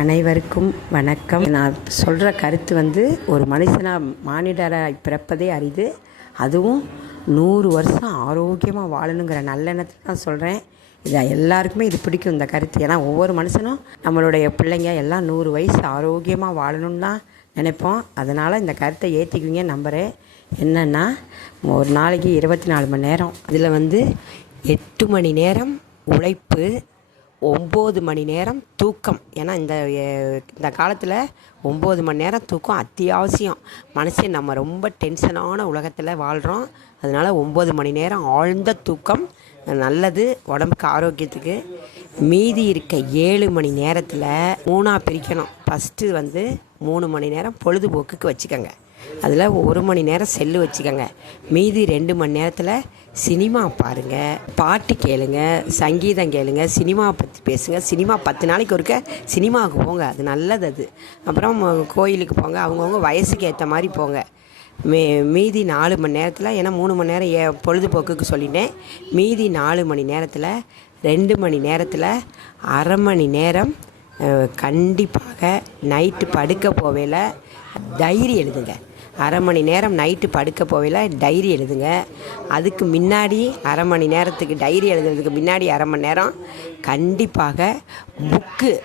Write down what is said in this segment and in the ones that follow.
அனைவருக்கும் வணக்கம். நான் சொல்கிற கருத்து வந்து ஒரு மனுஷனாக மானிடராக பிறப்பதே அரிது. அதுவும் நூறு வருஷம் ஆரோக்கியமாக வாழணுங்கிற நல்லெண்ணத்தில் தான் சொல்கிறேன் இதை எல்லாருக்குமே இது பிடிக்கும் இந்த கருத்து. ஏன்னா ஒவ்வொரு மனுஷனும் நம்மளுடைய பிள்ளைங்க எல்லாம் நூறு வயசு ஆரோக்கியமாக வாழணும்னு தான் நினைப்போம். அதனால் இந்த கருத்தை ஏற்றிக்குவீங்க நம்புகிறேன் என்னென்னா ஒரு நாளைக்கு இருபத்தி நாலு மணி நேரம். இதில் வந்து எட்டு மணி நேரம் உழைப்பு ஒம்பது மணி நேரம் தூக்கம். ஏன்னா இந்த இந்த காலத்தில் ஒம்பது மணி நேரம் தூக்கம் அத்தியாவசியம். மனுஷன் நம்ம ரொம்ப டென்ஷனான உலகத்தில் வாழ்கிறோம் அதனால் ஒம்பது மணி நேரம் ஆழ்ந்த தூக்கம் நல்லது உடம்புக்கு ஆரோக்கியத்துக்கு. மீதி இருக்க ஏழு மணி நேரத்தில் மூணாக பிரிக்கணும். ஃபஸ்ட்டு வந்து மூணு மணி நேரம் பொழுதுபோக்குக்கு வச்சுக்கோங்க. அதில் ஒரு மணி நேரம் செல்லு வச்சுக்கோங்க. மீதி ரெண்டு மணி நேரத்தில் சினிமா பாருங்கள் பாட்டு கேளுங்க சங்கீதம் கேளுங்க சினிமா பற்றி பேசுங்க. சினிமா பத்து நாளைக்கு ஒருக்க சினிமாவுக்கு போங்க. அது நல்லது அது. அப்புறம் கோயிலுக்கு போங்க அவங்கவுங்க வயசுக்கு ஏற்ற மாதிரி போங்க. மே மீதி நாலு மணி நேரத்தில் ஏன்னா மூணு மணி நேரம் ஏ பொழுதுபோக்குக்கு சொல்லிட்டேன். மீதி நாலு மணி நேரத்தில் ரெண்டு மணி நேரத்தில் அரை மணி நேரம் கண்டிப்பாக நைட்டு படுக்க போவேல. டைரி எழுதுங்க. அரை மணி நேரம் நைட்டு படுக்க போவையில் டைரி எழுதுங்க. அதுக்கு முன்னாடி அரை மணி நேரத்துக்கு டைரி எழுதுறதுக்கு முன்னாடி அரை மணி நேரம் கண்டிப்பாக புக்கு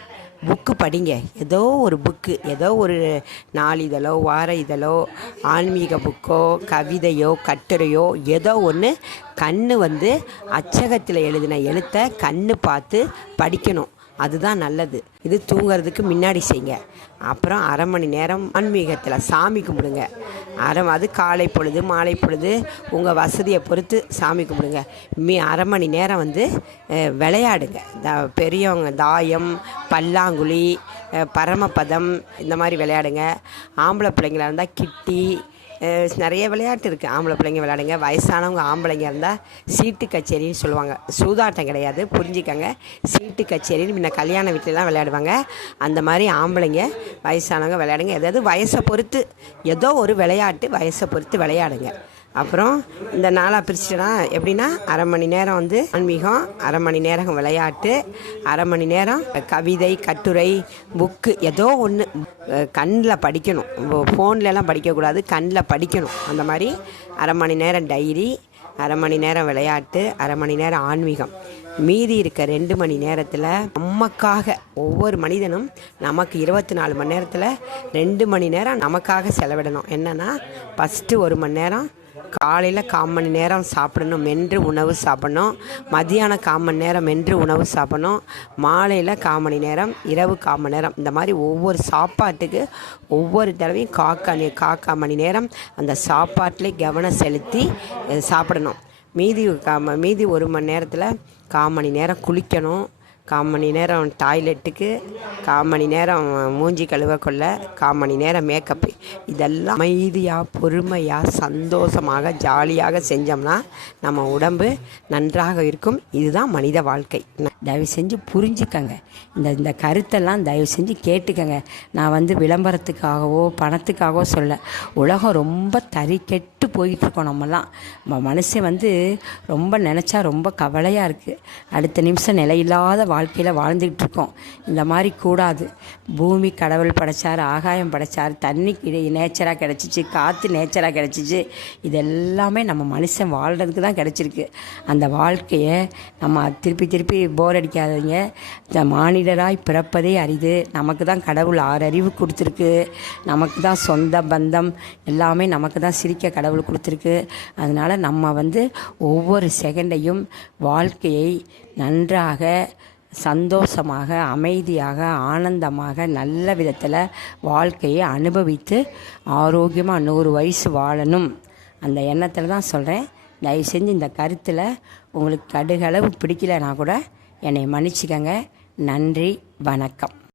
புக்கு படிங்க. ஏதோ ஒரு புக்கு ஏதோ ஒரு நாளிதழோ வார இதழோ ஆன்மீக புக்கோ கவிதையோ கட்டுரையோ ஏதோ ஒன்று கண் வந்து அச்சகத்தில் எழுதின எழுத்தை கண் பார்த்து படிக்கணும். அதுதான் நல்லது. இது தூங்குறதுக்கு முன்னாடி செய்யுங்க. அப்புறம் அரை மணி நேரம் ஆன்மீகத்தில் சாமி கும்பிடுங்க. அரை அது காலை பொழுது மாலை பொழுது உங்கள் வசதியை பொறுத்து சாமி கும்பிடுங்க. மீ அரை மணி நேரம் வந்து விளையாடுங்க. த பெரியவங்க தாயம் பல்லாங்குழி பரமபதம் இந்த மாதிரி விளையாடுங்க. ஆம்பளை பிள்ளைங்களாக இருந்தால் கிட்டி நிறைய விளையாட்டு இருக்குது ஆம்பளை பிள்ளைங்க விளையாடுங்க. வயசானவங்க ஆம்பளைங்க இருந்தால் சீட்டு கச்சேரின்னு சொல்லுவாங்க. சூதாட்டம் கிடையாது. புரிஞ்சுக்கங்க. சீட்டு கச்சேரின்னு முன்ன கல்யாண வீட்டிலலாம் விளையாடுவாங்க. அந்த மாதிரி ஆம்பளைங்க வயசானவங்க விளையாடுங்க. ஏதாவது வயசை பொறுத்து ஏதோ ஒரு விளையாட்டு வயசை பொறுத்து விளையாடுங்க. அப்புறம் இந்த நாளாக பிரிச்சுட்டா எப்படின்னா அரை மணி நேரம் வந்து ஆன்மீகம் அரை மணி நேரம் விளையாட்டு அரை மணி நேரம் கவிதை கட்டுரை புக்கு ஏதோ ஒன்று கண்ணில் படிக்கணும். ஃபோன்லலாம் படிக்கக்கூடாது கண்ணில் படிக்கணும். அந்த மாதிரி அரை மணி நேரம் டைரி அரை மணி நேரம் விளையாட்டு அரை மணி நேரம் ஆன்மீகம். மீதி இருக்க ரெண்டு மணி நேரத்தில் நமக்காக ஒவ்வொரு மனிதனும் நமக்கு இருபத்தி நாலு மணி நேரத்தில் ரெண்டு மணி நேரம் நமக்காக செலவிடணும். என்னென்னா ஃபஸ்ட்டு ஒரு மணி நேரம் காலையில் கால் மணி நேரம் சாப்பிடணும் மென்று உணவு சாப்பிடணும். மதியானம் கால் மணி நேரம் மென்று உணவு சாப்பிடணும். மாலையில் கால் மணி நேரம் இரவு கால் மணி நேரம். இந்த மாதிரி ஒவ்வொரு சாப்பாட்டுக்கு ஒவ்வொரு தடவையும் காக்கா காக்கா மணி நேரம் அந்த சாப்பாட்டிலே கவனம் செலுத்தி சாப்பிடணும். மீதி கா ம- மீதி ஒரு மணி நேரத்தில் கால் மணி நேரம் குளிக்கணும். கால் மணி நேரம் டாய்லெட்டுக்கு கால் மணி நேரம் மூஞ்சி கழுவ கொள்ள கால் மணி நேரம் மேக்கப்பு இதெல்லாம் அமைதியாக பொறுமையாக சந்தோஷமாக ஜாலியாக செஞ்சோம்னா நம்ம உடம்பு நன்றாக இருக்கும். இதுதான் மனித வாழ்க்கை. தயவு செஞ்சு புரிஞ்சுக்கங்க. இந்த இந்த கருத்தெல்லாம் தயவு செஞ்சு கேட்டுக்கங்க. நான் வந்து விளம்பரத்துக்காகவோ பணத்துக்காகவோ சொல்ல. உலகம் ரொம்ப தறி கெட்டு போயிட்டுருக்கோம் நம்மலாம் நம்ம மனுஷன் வந்து ரொம்ப நினச்சா ரொம்ப கவலையாக இருக்குது அடுத்த நிமிஷம் நிலையில்லாத வாழ்க்கையில் வாழ்ந்துக்கிட்டு இருக்கோம் இந்த மாதிரி கூடாது. பூமி கடவுள் படைச்சார் ஆகாயம் படைச்சார் தண்ணி நேச்சராக கிடச்சிச்சு காற்று நேச்சராக கிடச்சிச்சு. இது எல்லாமே நம்ம மனுஷன் வாழ்கிறதுக்கு தான் கிடச்சிருக்கு. அந்த வாழ்க்கையை நம்ம திருப்பி திருப்பி போர் அடிக்காதீங்க இந்த மானிடராய் பிறப்பதே அரிது. நமக்கு தான் கடவுள் ஆறு அறிவு கொடுத்துருக்கு. நமக்கு தான் சொந்த பந்தம் எல்லாமே நமக்கு தான் சிரிக்க கடவுள் கொடுத்துருக்கு. அதனால் நம்ம வந்து ஒவ்வொரு செகண்டையும் வாழ்க்கையை நன்றாக சந்தோஷமாக அமைதியாக ஆனந்தமாக நல்ல விதத்தில் வாழ்க்கையை அனுபவித்து ஆரோக்கியமாக நூறு வயசு வாழணும். அந்த எண்ணத்தில் தான் சொல்கிறேன் தயவு செஞ்சு இந்த கருத்தில் உங்களுக்கு கடுகளவு பிடிக்கலைன்னா கூட என்னை மன்னிச்சுக்கங்க. நன்றி வணக்கம்.